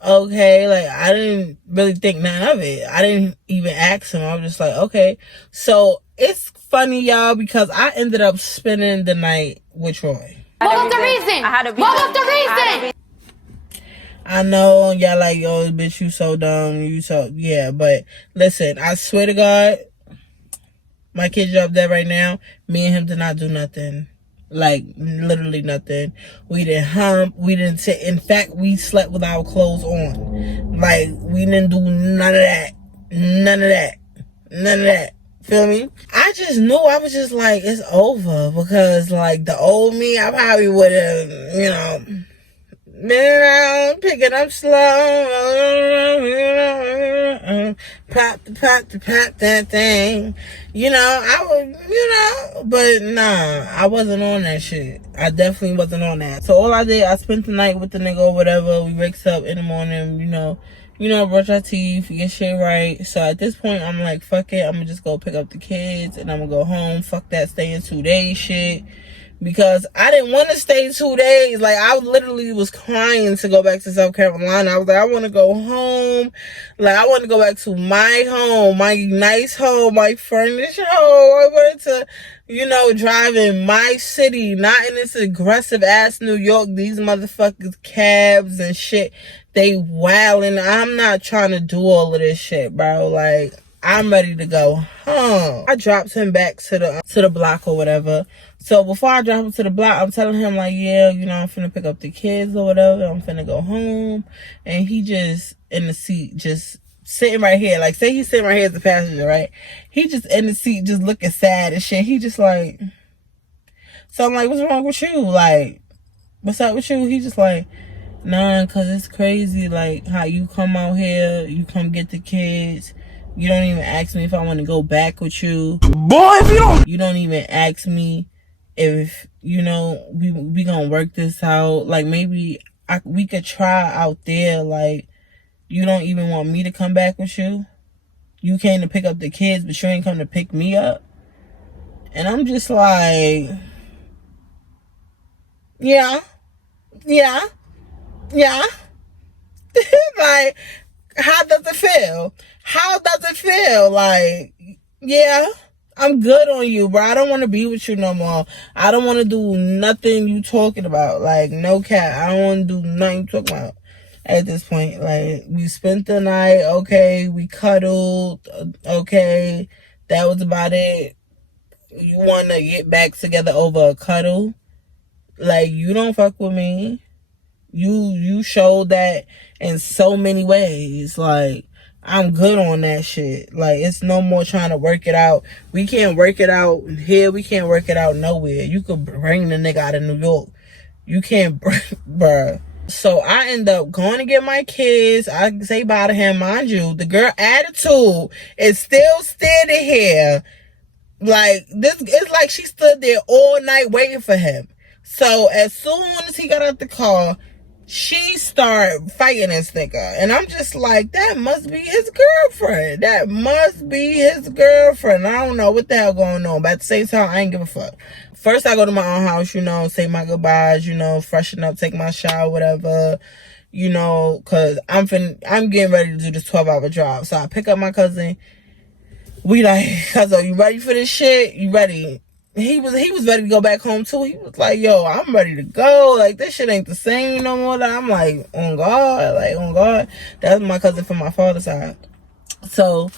okay, like, I didn't really think none of it. I didn't even ask him. I was just like, okay. So it's funny, y'all, because I ended up spending the night with Troy. What was the reason? What was the reason? I know, y'all like, yo, bitch, you so dumb, yeah, but listen, I swear to God, my kid dropped that right now. Me and him did not do nothing. Like, literally nothing. We didn't hump. We didn't sit. In fact, we slept with our clothes on. Like, we didn't do none of that. None of that. None of that. Feel me? I just knew. I was just like, it's over. Because, like, the old me, I probably would have, you know, been around, picking up slow, pop that thing. You know, I would, you know, but nah, I wasn't on that shit. I definitely wasn't on that. So all I did, I spent the night with the nigga or whatever. We wakes up in the morning, you know, brush our teeth, get shit right. So at this point, I'm like, fuck it. I'm gonna just go pick up the kids and I'm gonna go home. Fuck that staying 2 days shit. Because I didn't want to stay 2 days. Like, I literally was crying to go back to South Carolina. I was like, I want to go home. Like, I want to go back to my home, my nice home, my furnished home. I wanted to, you know, drive in my city, not in this aggressive ass New York. These motherfuckers cabs and shit, they wildin'. I'm not trying to do all of this shit, bro. Like, I'm ready to go home. I dropped him back to the block or whatever. So before I drop him to the block, I'm telling him like, yeah, you know, I'm finna pick up the kids or whatever. I'm finna go home. And he just in the seat, just sitting right here. Like, say he's sitting right here as the passenger, right? He just in the seat, just looking sad and shit. He just like, so I'm like, what's wrong with you? Like, what's up with you? He just like, nah, cause it's crazy, like how you come out here, you come get the kids, you don't even ask me if I want to go back with you. Boy, if You don't even ask me if, you know, we gonna work this out. Like, maybe we could try out there. Like, you don't even want me to come back with you. You came to pick up the kids, but you ain't come to pick me up. And I'm just like, yeah. Like, how does it feel? How does it feel? Like, yeah, I'm good on you, bro. I don't want to be with you no more. I don't want to do nothing you talking about. Like, no cap. I don't want to do nothing you talking about at this point. Like, we spent the night. Okay. We cuddled. Okay. That was about it. You want to get back together over a cuddle? Like, you don't fuck with me. You showed that in so many ways. Like, I'm good on that shit. Like, it's no more trying to work it out. We can't work it out here. We can't work it out nowhere. You could bring the nigga out of New York. You can't bring, bruh. So I end up going to get my kids. I say bye to him. Mind you, the girl attitude is still standing here. Like, this, it's like she stood there all night waiting for him. So as soon as he got out the car, she started fighting this nigga. And I'm just like, that must be his girlfriend. That must be his girlfriend. I don't know what the hell going on. But at the same time, I ain't give a fuck. First, I go to my own house, you know, say my goodbyes, you know, freshen up, take my shower, whatever, you know, because I'm getting ready to do this 12-hour drive. So I pick up my cousin. We like, cousin, you ready for this shit? You ready? He was ready to go back home too. He was like, yo, I'm ready to go. Like, this shit ain't the same no more. I'm like, on God. Like, on God. That's my cousin from my father's side. So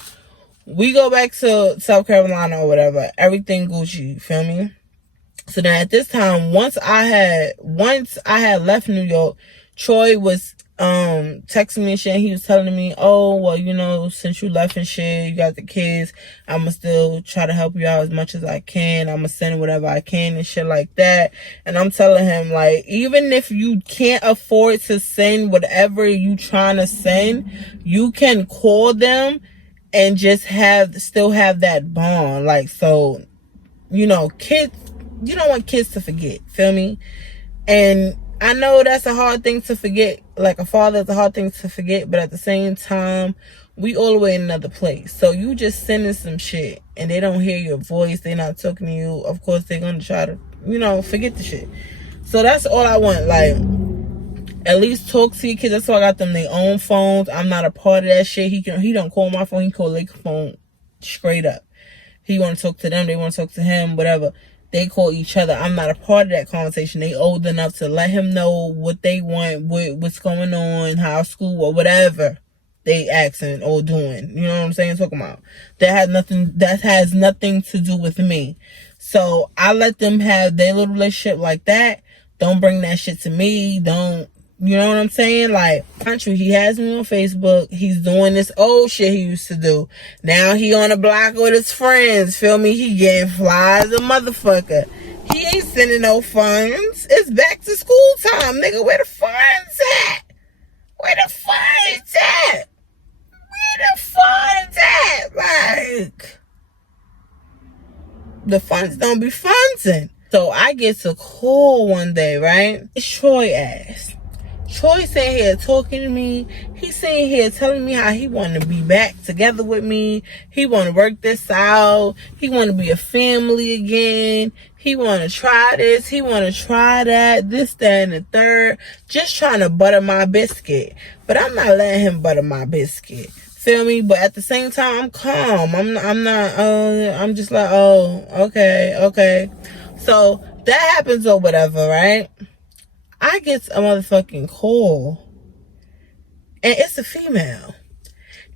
we go back to South Carolina or whatever. Everything Gucci, you feel me? So then at this time, once I had left New York, Troy was texting me and shit. He was telling me, oh, well, you know, since you left and shit, you got the kids, I'ma still try to help you out as much as I can. I'ma send whatever I can and shit like that. And I'm telling him, like, even if you can't afford to send whatever you trying to send, you can call them and just still have that bond. Like, so, you know, kids, you don't want kids to forget, feel me? And I know that's a hard thing to forget. Like, a father is a hard thing to forget, but at the same time, we all the way in another place. So you just sending some shit and they don't hear your voice, they're not talking to you, of course they're gonna try to, you know, forget the shit. So that's all I want. Like, at least talk to your kids. That's why I got them their own phones. I'm not a part of that shit. He don't call my phone, he call their phone straight up. He want to talk to them, they want to talk to him, whatever. They call each other. I'm not a part of that conversation. They old enough to let him know what they want, what's going on, how school or whatever they asking or doing. You know what I'm saying? Talking about. That has nothing to do with me. So I let them have their little relationship like that. Don't bring that shit to me. Don't, you know what I'm saying? Like, country, he has me on Facebook. He's doing this old shit he used to do. Now he on the block with his friends. Feel me? He getting fly as a motherfucker. He ain't sending no funds. It's back to school time, nigga. Where the funds at? Where the funds at? Where the funds at? Like, the funds don't be fundsing. So I get to call one day, right? It's Troy ass. Troy sitting here talking to me. He's sitting here telling me how he want to be back together with me. He want to work this out. He want to be a family again. He want to try this. He want to try that. This, that, and the third. Just trying to butter my biscuit. But I'm not letting him butter my biscuit. Feel me? But at the same time, I'm calm. I'm just like, oh, okay. So that happens or whatever, right? I get a motherfucking call, and it's a female.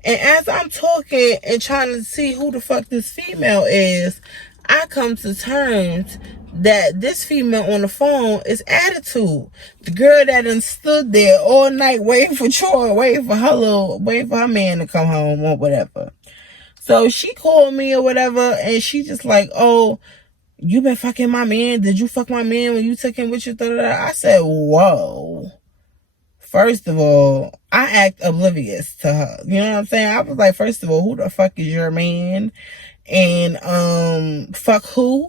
And as I'm talking and trying to see who the fuck this female is, I come to terms that this female on the phone is attitude. The girl that done stood there all night waiting for Troy, waiting for her man to come home or whatever. So she called me or whatever, and she just like, oh, you been fucking my man? Did you fuck my man when you took him with you? I said, whoa. First of all, I act oblivious to her. You know what I'm saying? I was like, first of all, who the fuck is your man? And fuck who?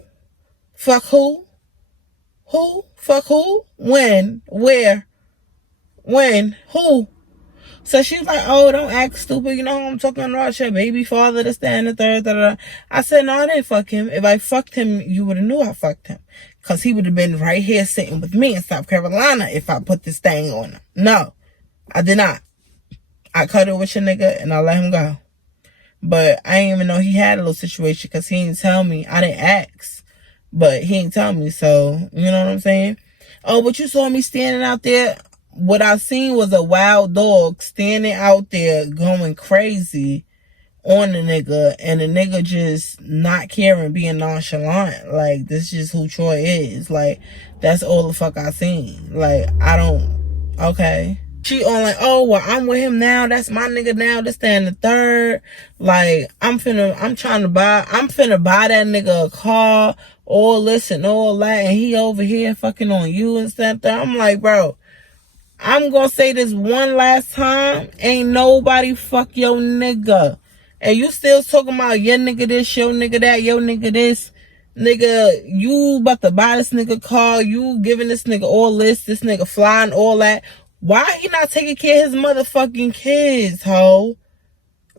Fuck who? Who? Fuck who? When? Where? When? Who? So she was like, oh, don't act stupid. You know, I'm talking about your baby father, this, that, and the third. I said, no, I didn't fuck him. If I fucked him, you would have knew I fucked him. Because he would have been right here sitting with me in South Carolina if I put this thing on him. No, I did not. I cuddled with your nigga and I let him go. But I didn't even know he had a little situation because he didn't tell me. I didn't ask. But he didn't tell me. So, you know what I'm saying? Oh, but you saw me standing out there. What I seen was a wild dog standing out there going crazy on the nigga, and the nigga just not caring, being nonchalant. Like, this is just who Troy is. Like, that's all the fuck I seen. Like, I don't, okay. She on like, oh, well, I'm with him now. That's my nigga now. This, that, and the third. Like, I'm finna buy that nigga a car, all this and all that, and he over here fucking on you and stuff. I'm like, bro, I'm gonna say this one last time. Ain't nobody fuck your nigga. And you still talking about your nigga this, your nigga that, your nigga this. Nigga, you about to buy this nigga car. You giving this nigga all this nigga flying, all that. Why he not taking care of his motherfucking kids, ho?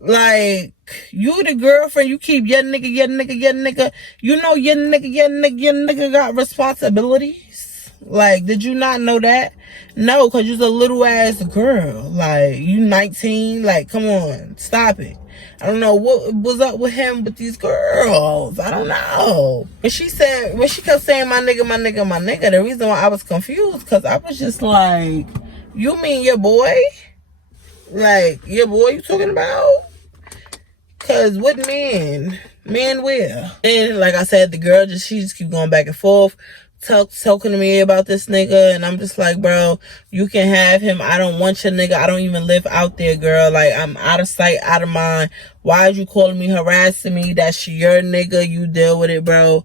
Like, you the girlfriend, you keep your nigga. You know your nigga got responsibilities. Like, did you not know that? No, because you're a little ass girl. Like, you 19. Like, come on, stop it. I don't know what was up with him with these girls. I don't know. And she said, when she kept saying my nigga, the reason why I was confused, because I was just like, you mean your boy? Like, your boy you talking about? Because what man? Man where? And like I said, the girl she just keep going back and forth. Talking to me about this nigga, and I'm just like, bro, you can have him. I don't want your nigga. I don't even live out there, girl. Like, I'm out of sight, out of mind. Why is you calling me, harassing me? That's your nigga. You deal with it, bro.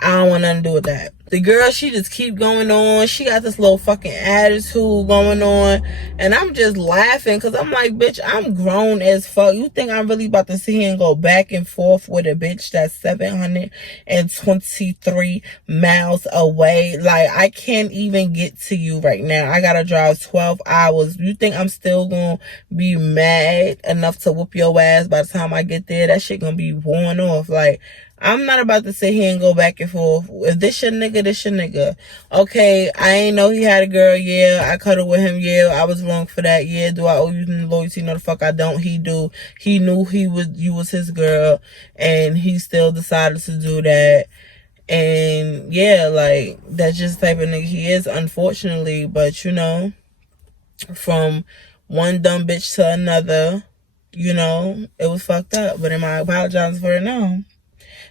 I don't want nothing to do with that. The girl, she just keep going on. She got this little fucking attitude going on. And I'm just laughing because I'm like, bitch, I'm grown as fuck. You think I'm really about to sit here and go back and forth with a bitch that's 723 miles away? Like, I can't even get to you right now. I gotta drive 12 hours. You think I'm still gonna be mad enough to whoop your ass by the time I get there? That shit gonna be worn off. Like, I'm not about to sit here and go back and forth. If this your nigga, this your nigga. Okay, I ain't know he had a girl. Yeah, I cuddled with him. Yeah, I was wrong for that. Yeah, do I owe you loyalty? No, the fuck I don't. He do. He knew you was his girl, and he still decided to do that. And yeah, like, that's just the type of nigga he is, unfortunately. But, you know, from one dumb bitch to another, you know, it was fucked up. But am I apologizing for it? No.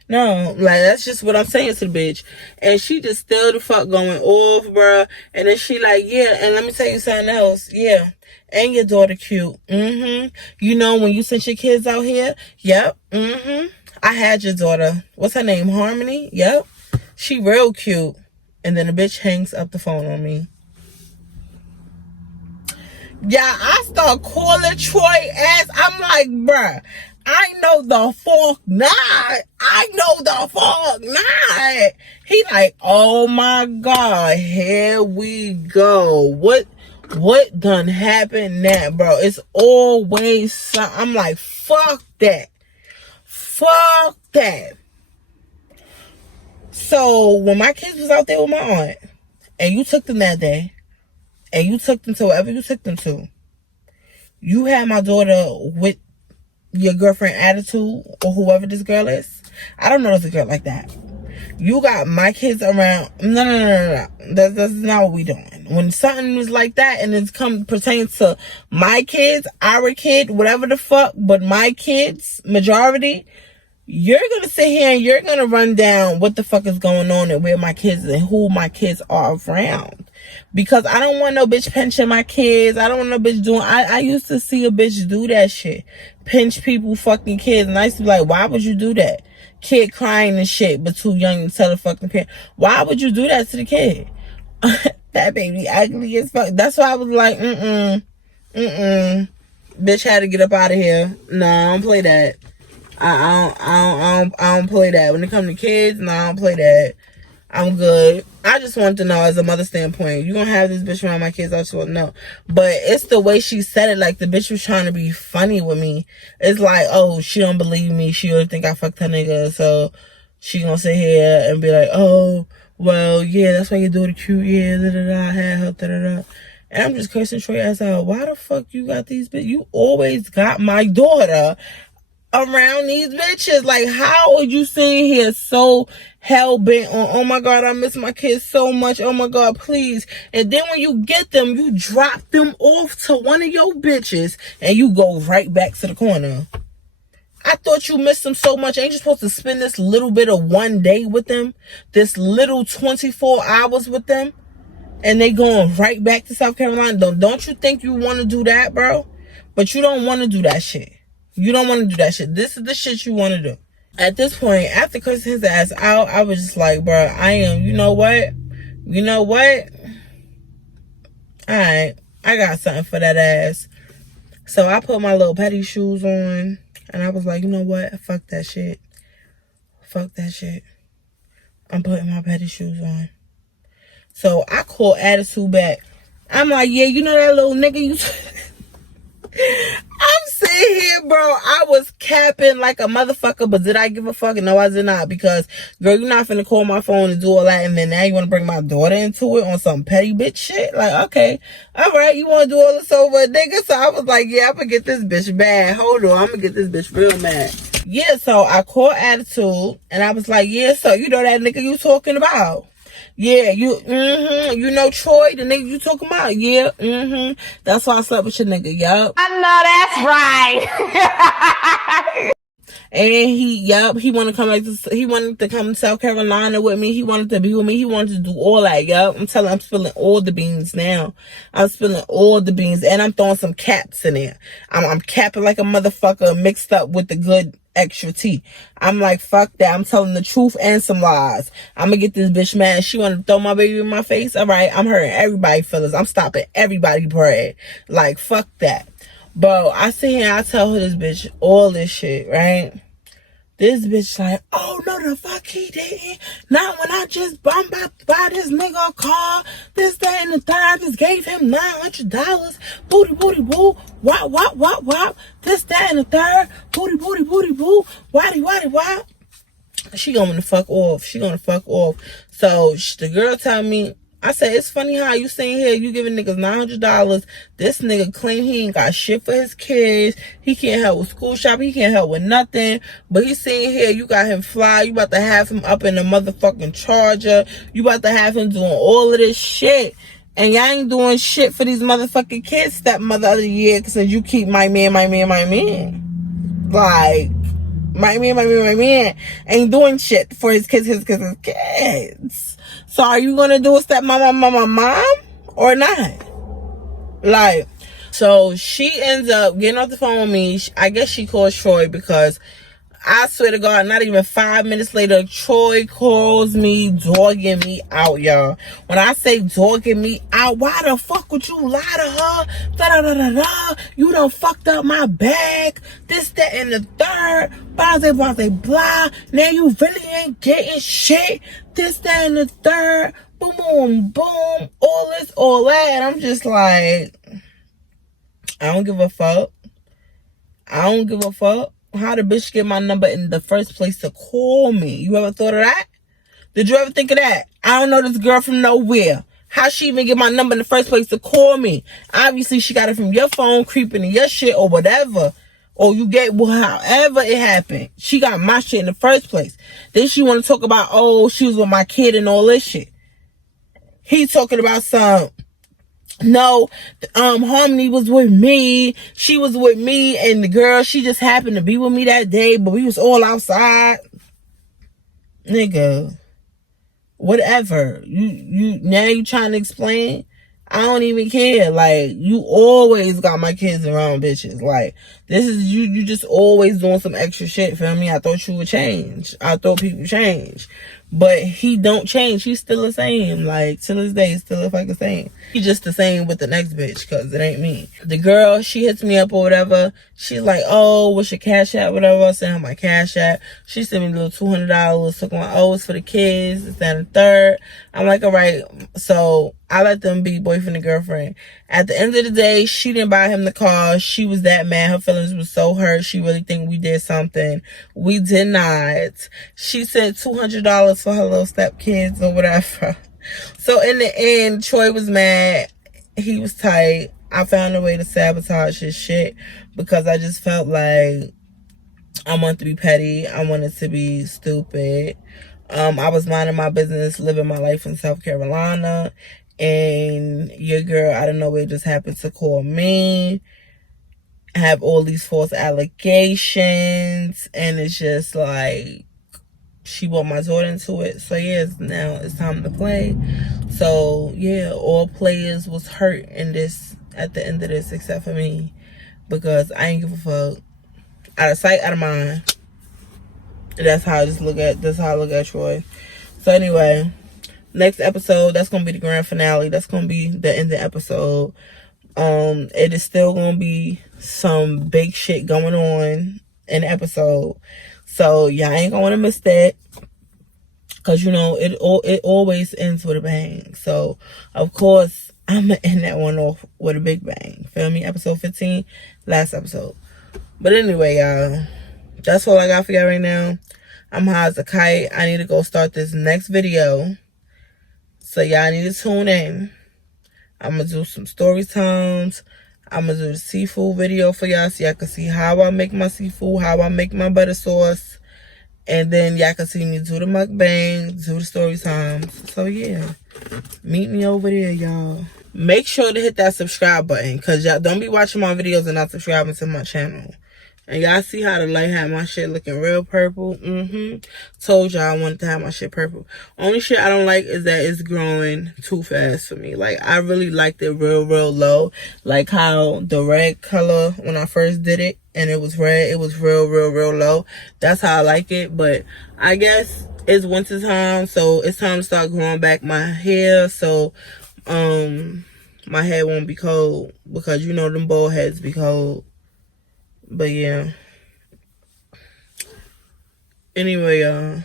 No, like, that's just what I'm saying to the bitch. And she just still the fuck going off, bruh. And then she like, yeah, and let me tell you something else. Yeah, and your daughter cute. You know, when you sent your kids out here, yep, I had your daughter. What's her name? Harmony? Yep. She real cute. And then the bitch hangs up the phone on me. Yeah, I start calling Troy ass. I'm like, bruh, I know the fuck not. I know the fuck not. He like, oh my God, here we go. What done happened now, bro? It's always something. I'm like, fuck that. Fuck that. So when my kids was out there with my aunt, and you took them that day, and you took them to wherever you took them to, you had my daughter with your girlfriend attitude, or whoever this girl is. I don't know there's a girl like that. You got my kids around. No. That's not what we doing. When something is like that and it's pertains to my kids, our kid, whatever the fuck, but my kids, majority, You're gonna sit here and you're gonna run down what the fuck is going on and where my kids and who my kids are around. Because I don't want no bitch pinching my kids. I don't want no bitch doing... I used to see a bitch do that shit. Pinch people fucking kids. And I used to be like, why would you do that? Kid crying and shit, but too young to tell the fucking parent. Why would you do that to the kid? That baby ugly as fuck. That's why I was like, bitch had to get up out of here. No, I don't play that. I don't play that. When it comes to kids, no, I don't play that. I'm good. I just want to know, as a mother standpoint, you gonna have this bitch around my kids? I just want to know. But it's the way she said it, like the bitch was trying to be funny with me. It's like, oh, she don't believe me. She don't think I fucked her nigga, so she gonna sit here and be like, oh, well, yeah, that's why you do the cute, yeah, I had her, And I'm just cursing Troy ass out. Why the fuck you got these bitches? You always got my daughter around these bitches. Like, how are you sitting here so hell-bent on, oh my God, I miss my kids so much, oh my God, please. And then when you get them, you drop them off to one of your bitches and you go right back to the corner. I thought you missed them so much. Ain't you supposed to spend this little bit of one day with them? This little 24 hours with them? And they going right back to South Carolina? Don't you think you want to do that, bro? But you don't want to do that shit. You don't want to do that shit. This is the shit you want to do. At this point, after cursing his ass out, I was just like, bro, you know what? Alright, I got something for that ass. So I put my little petty shoes on. And I was like, you know what? Fuck that shit. Fuck that shit. I'm putting my petty shoes on. So I called attitude back. I'm like, yeah, you know that little nigga you... I'm sitting here, bro. I was capping like a motherfucker, but did I give a fuck? No, I did not. Because, girl, you're not finna call my phone and do all that, and then now you want to bring my daughter into it on some petty bitch shit? Like, okay, all right, you want to do all this over a nigga? So I was like, yeah, I'm gonna get this bitch mad. Hold on, I'm gonna get this bitch real mad. Yeah, so I called attitude, and I was like, yeah, so you know that nigga you talking about? Yeah, you know Troy, the nigga you talking about? Yeah, that's why I slept with your nigga, yup. I know that's right. And he wanted to come he wanted to come to South Carolina with me. He wanted to be with me. He wanted to do all that, yup. I'm spilling all the beans now. I'm spilling all the beans, and I'm throwing some caps in there. I'm capping like a motherfucker mixed up with the good extra tea. I'm like, fuck that. I'm telling the truth and some lies. I'm gonna get this bitch mad. She wanna throw my baby in my face. All right, I'm hurting everybody, fellas. I'm stopping everybody bread. Like, fuck that. Bro, I sit here and I tell her this bitch all this shit, right? This bitch like, oh, no, the fuck he didn't. Not when I just bumped by this nigga a car. This, that, and the third. I just gave him $900. Booty, booty, boo. Wop. This, that, and the third. Booty, booty, booty, boo. Waddy, wop. She going to fuck off. So the girl tell me, I said, it's funny how you saying here, you giving niggas $900. This nigga claim he ain't got shit for his kids. He can't help with school shopping. He can't help with nothing. But he's saying here, you got him fly. You about to have him up in the motherfucking Charger. You about to have him doing all of this shit. And y'all ain't doing shit for these motherfucking kids, stepmother of the year, because you keep my man. Like, my man ain't doing shit for his kids. So are you gonna do a mom or not? Like, so she ends up getting off the phone with me. I guess she called Troy because I swear to God, not even 5 minutes later, Troy calls me, dogging me out, y'all. When I say dogging me out, why the fuck would you lie to her? Da-da-da-da-da. You done fucked up my bag. This, that, and the third. Blah. Now you really ain't getting shit. This, that, and the third. Boom, boom, boom. All this, all that. And I'm just like, I don't give a fuck. How the bitch get my number in the first place to call me? You ever thought of that? Did you ever think of that? I don't know this girl from nowhere. How she even get my number in the first place to call me? Obviously, she got it from your phone, creeping in your shit or whatever. Or you get, well, however it happened. She got my shit in the first place. Then she want to talk about, oh, she was with my kid and all this shit. He talking about some, No, Harmony was with me. She was with me, and the girl, she just happened to be with me that day, but we was all outside. Nigga, whatever. Now you trying to explain? I don't even care. Like, you always got my kids around bitches. Like, this is you just always doing some extra shit, feel me? I thought you would change. I thought people change. But he don't change. He's still the same. Like, to this day, he's still the fucking same. He's just the same with the next bitch, because it ain't me. The girl, she hits me up or whatever. She's like, oh, what's your Cashapp, whatever. I sent her my Cashapp. She sent me a little $200. Took my O's for the kids. It's that and third. I'm like, all right. So I let them be boyfriend and girlfriend. At the end of the day, she didn't buy him the car. She was that mad. Her feelings was so hurt. She really think we did something. We did not. She sent $200 for her little stepkids or whatever. So in the end, Troy was mad. He was tight. I found a way to sabotage his shit because I just felt like I wanted to be petty. I wanted to be stupid. I was minding my business, living my life in South Carolina, and your girl, I don't know, it just happened to call me, have all these false allegations, and it's just like, she brought my daughter into it. So yeah, now it's time to play. So yeah, all players was hurt in this, at the end of this, except for me, because I ain't give a fuck. Out of sight, out of mind. That's how I look at Troy. So anyway, next episode, that's gonna be the grand finale. That's gonna be the ending episode. It is still gonna be some big shit going on in the episode. So y'all ain't gonna wanna miss that. Cause you know, it always ends with a bang. So of course I'm gonna end that one off with a big bang. Feel me? Episode 15, last episode. But anyway, y'all, that's all I got for y'all right now. I'm high as a kite. I need to go start this next video. So y'all need to tune in. I'm going to do some story times. I'm going to do the seafood video for y'all so y'all can see how I make my seafood, how I make my butter sauce. And then y'all can see me do the mukbang, do the story times. So yeah, meet me over there, y'all. Make sure to hit that subscribe button, because y'all don't be watching my videos and not subscribing to my channel. And y'all see how the light had my shit looking real purple? Told y'all I wanted to have my shit purple. Only shit I don't like is that it's growing too fast for me. Like, I really liked it real low. Like how the red color, when I first did it, and it was red, it was real low. That's how I like it. But I guess it's winter time, so it's time to start growing back my hair. So, my head won't be cold, because you know them bald heads be cold. But yeah, anyway, y'all,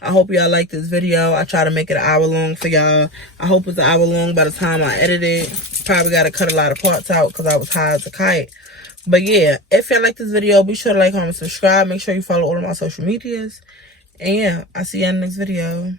I hope y'all like this video. I try to make it an hour long for y'all. I hope it's an hour long by the time I edit it. Probably got to cut a lot of parts out because I was high as a kite. But yeah, if y'all like this video, be sure to like, comment, subscribe. Make sure you follow all of my social medias. And yeah, I'll see you in the next video.